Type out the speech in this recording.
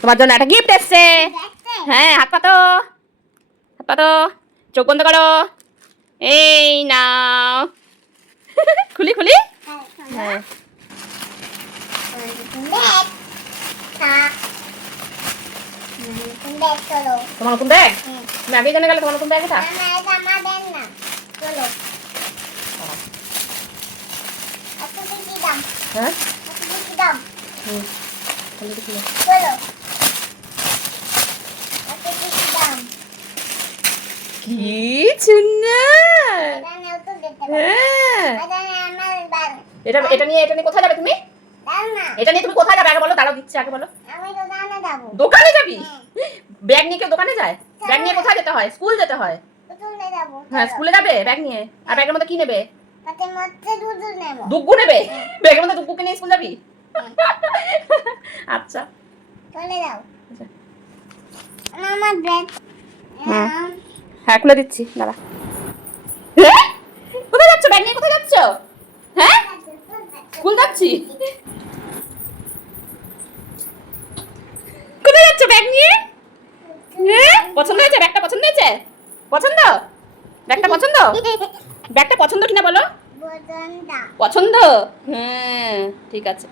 তোমার জন্য একটা গিফট এসছে। হ্যাঁ, হাত পাতো, হাত পাতো, চোখ বন্ধ করো। এই নাও। খুলি খুলি। হ্যাঁ, তোমার নতুন ব্যাগ? তুমি আগে জেনে গেলে তোমার নতুন ব্যাগ এটা? হ্যাঁ, কি সুন্দর। হ্যাঁ, এটা এটা নিয়ে কোথায় যাবে তুমি? এটা নিয়ে তুমি কোথায় যাবে আগে বলো, দাঁড়াও দিচ্ছি, আগে বলো। দোকানে যাবি? ব্যাগ নিয়ে কেউ দোকানে যায়? ব্যাগ নিয়ে কোথায় যেতে হয়? স্কুল যেতে হয়। হ্যাঁ, স্কুলে যাবে ব্যাগ নিয়ে। আর ব্যাগের মধ্যে কি নেবে? দুগ্গু নেবে? ব্যাগের মধ্যে দুগ্গুকে নিয়ে স্কুল যাবি? আচ্ছা, চলে যাও। আমার ব্যাগ। হ্যাঁ, খুলে দিচ্ছি, দাঁড়া। কোথায় যাচ্ছ ব্যাগ নিয়ে? কোথায় যাচ্ছ? হ্যাঁ, স্কুল যাচ্ছি। কোথায় যাচ্ছ ব্যাগ নিয়ে? হ্যাঁ, পছন্দ হয়েছে ব্যাগটা? পছন্দ হয়েছে? পছন্দ? ব্যাগটা পছন্দ? ব্যাগটা পছন্দ কিনা বলো? পছন্দ। হ্যাঁ, ঠিক আছে।